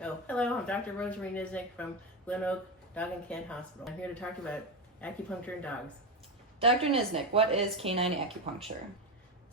Oh, hello, I'm Dr. Rosemary Niznik from Glen Oak Dog and Cat Hospital. I'm here to talk about acupuncture in dogs. Dr. Niznik, what is canine acupuncture?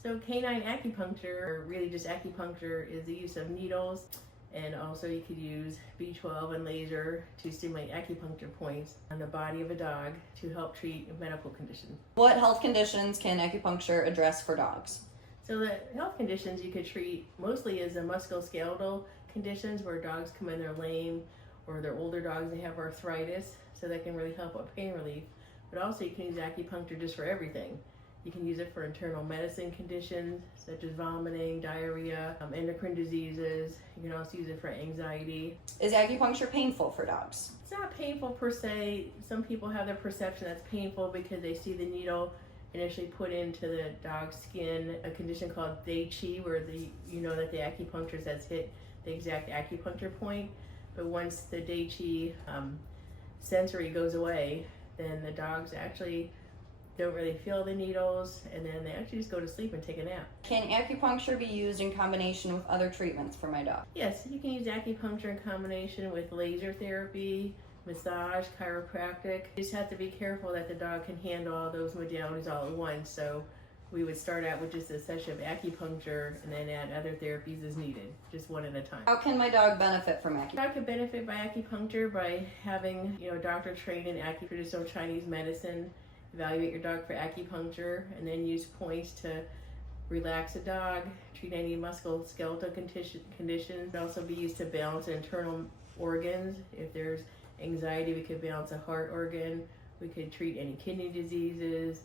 So canine acupuncture, or really just acupuncture, is the use of needles, and also you could use B12 and laser to stimulate acupuncture points on the body of a dog to help treat medical conditions. What health conditions can acupuncture address for dogs? So the health conditions you could treat mostly is the musculoskeletal conditions where dogs come in, they're lame, or they're older dogs, they have arthritis, so that can really help with pain relief. But also you can use acupuncture just for everything. You can use it for internal medicine conditions such as vomiting, diarrhea, endocrine diseases. You can also use it for anxiety. Is acupuncture painful for dogs? It's not painful per se. Some people have the perception that's painful because they see the needle initially put into the dog's skin, a condition called Dai Chi, where that the acupuncturist has hit the exact acupuncture point. But once the Dai Chi sensory goes away, then the dogs actually don't really feel the needles, and then they actually just go to sleep and take a nap. Can acupuncture be used in combination with other treatments for my dog? Yes, you can use acupuncture in combination with laser therapy, massage, chiropractic. You just have to be careful that the dog can handle all those modalities all at once. So we would start out with just a session of acupuncture and then add other therapies as needed, just one at a time. How can my dog benefit from acupuncture? A dog could benefit by acupuncture by having a doctor trained in traditional Chinese medicine, evaluate your dog for acupuncture, and then use points to relax a dog, treat any musculoskeletal conditions. It also be used to balance internal organs. If there's anxiety, we could balance a heart organ. We could treat any kidney diseases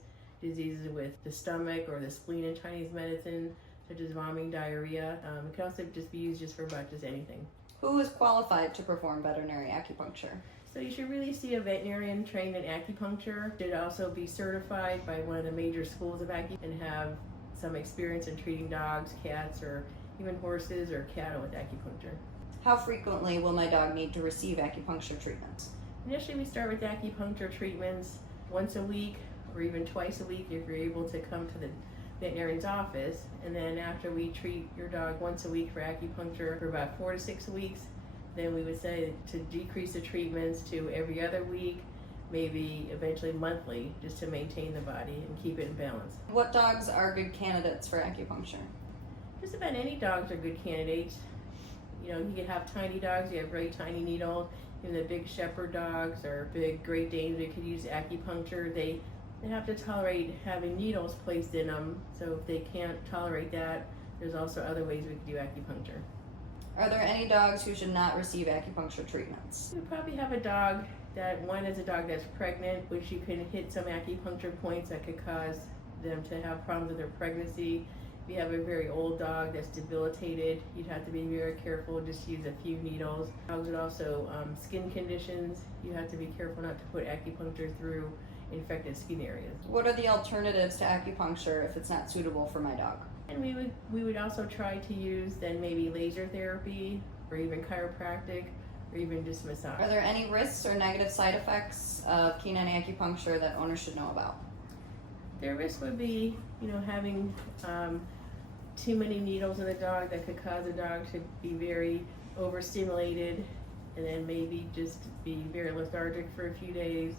with the stomach or the spleen in Chinese medicine, such as vomiting, diarrhea. It can also just be used just for about just anything. Who is qualified to perform veterinary acupuncture? So you should really see a veterinarian trained in acupuncture. Should also be certified by one of the major schools of acupuncture and have some experience in treating dogs, cats, or even horses or cattle with acupuncture. How frequently will my dog need to receive acupuncture treatments? Initially, we start with acupuncture treatments once a week or even twice a week if you're able to come to the veterinarian's office. And then after we treat your dog once a week for acupuncture for about 4 to 6 weeks, then we would say to decrease the treatments to every other week, maybe eventually monthly, just to maintain the body and keep it in balance. What dogs are good candidates for acupuncture? Just about any dogs are good candidates. You could have tiny dogs, you have very tiny needles. Even the big shepherd dogs or big Great Danes, they could use acupuncture. They have to tolerate having needles placed in them, so if they can't tolerate that, there's also other ways we could do acupuncture. Are there any dogs who should not receive acupuncture treatments? You probably have a dog one is a dog that's pregnant, which you can hit some acupuncture points that could cause them to have problems with their pregnancy. If you have a very old dog that's debilitated, you'd have to be very careful, just use a few needles. Dogs with also skin conditions, you have to be careful not to put acupuncture through infected skin areas. What are the alternatives to acupuncture if it's not suitable for my dog? And we would also try to use then maybe laser therapy or even chiropractic or even just massage. Are there any risks or negative side effects of canine acupuncture that owners should know about? Their risk would be, having too many needles in the dog that could cause a dog to be very overstimulated and then maybe just be very lethargic for a few days.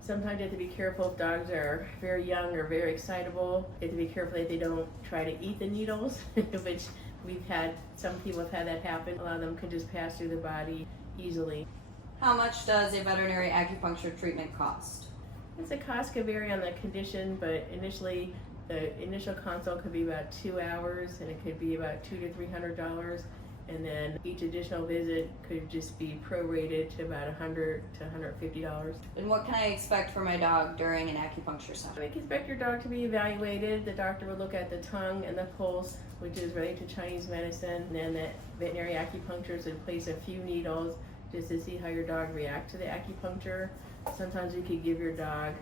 Sometimes you have to be careful if dogs are very young or very excitable. You have to be careful that they don't try to eat the needles, which some people have had that happen. A lot of them can just pass through the body easily. How much does a veterinary acupuncture treatment cost? The cost could vary on the condition, but initially, the initial consult could be about 2 hours, and it could be about $200 to $300. And then each additional visit could just be prorated to about $100 to $150. And what can I expect for my dog during an acupuncture session? You can expect your dog to be evaluated. The doctor will look at the tongue and the pulse, which is related to Chinese medicine. And then the veterinary acupuncturist would place a few needles just to see how your dog reacts to the acupuncture. Sometimes you could give your dog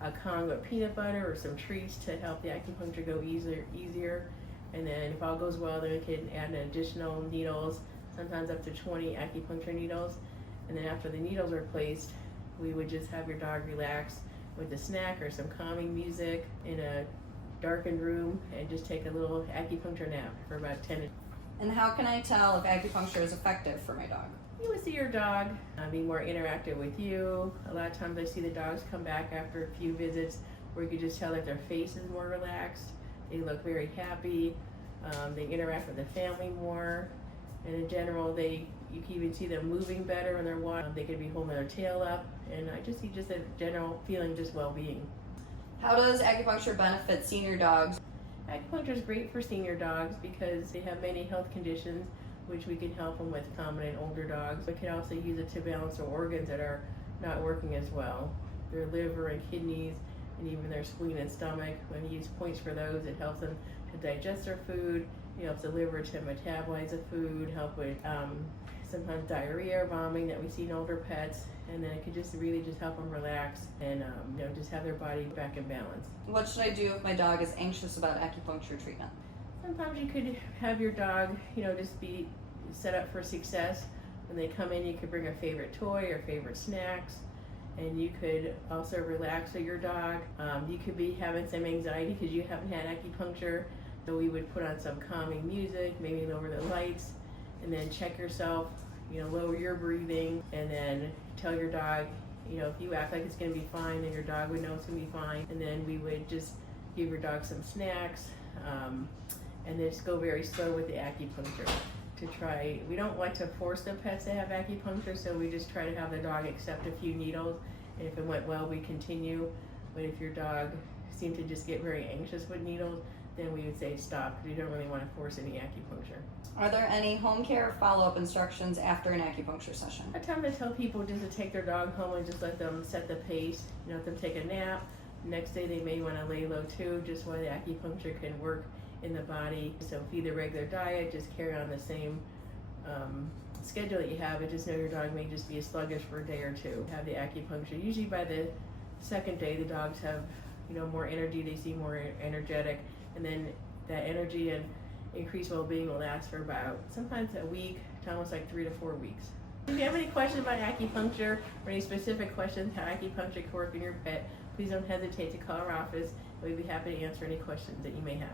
a Kong with peanut butter or some treats to help the acupuncture go easier. And then if all goes well, then we can add an additional needles, sometimes up to 20 acupuncture needles. And then after the needles are placed, we would just have your dog relax with a snack or some calming music in a darkened room and just take a little acupuncture nap for about 10 minutes. And how can I tell if acupuncture is effective for my dog? You would see your dog be more interactive with you. A lot of times I see the dogs come back after a few visits where you can just tell that their face is more relaxed. They look very happy. They interact with the family more. And in general, you can even see them moving better when they're walking. They could be holding their tail up. And I just see just a general feeling just well-being. How does acupuncture benefit senior dogs? Acupuncture is great for senior dogs because they have many health conditions which we can help them with common in older dogs. We can also use it to balance their organs that are not working as well. Their liver and kidneys and even their spleen and stomach. When you use points for those, it helps them to digest their food. It helps the liver to metabolize the food, help with sometimes diarrhea or vomiting that we see in older pets. And then it could just really just help them relax and just have their body back in balance. What should I do if my dog is anxious about acupuncture treatment? Sometimes you could have your dog, just be set up for success. When they come in, you could bring a favorite toy or favorite snacks, and you could also relax with your dog. You could be having some anxiety because you haven't had acupuncture, so we would put on some calming music, maybe lower the lights, and then check yourself, lower your breathing, and then tell your dog, if you act like it's going to be fine, then your dog would know it's going to be fine, and then we would just give your dog some snacks, and then just go very slow with the acupuncture to try. We don't like to force the pets to have acupuncture, so we just try to have the dog accept a few needles, and if it went well, we continue. But if your dog seemed to just get very anxious with needles, then we would say stop, because you don't really want to force any acupuncture. Are there any home care follow-up instructions after an acupuncture session? I tend to tell people just to take their dog home and just let them set the pace, let them take a nap. Next day they may want to lay low too, just while the acupuncture can work in the body. So feed a regular diet, just carry on the same schedule that you have, but just know your dog may just be sluggish for a day or two. Have the acupuncture. Usually by the second day the dogs have more energy, they seem more energetic, and then that energy and increased well-being will last for about sometimes a week to almost like 3 to 4 weeks. If you have any questions about acupuncture or any specific questions how acupuncture can work in your pet, please don't hesitate to call our office. We'd be happy to answer any questions that you may have.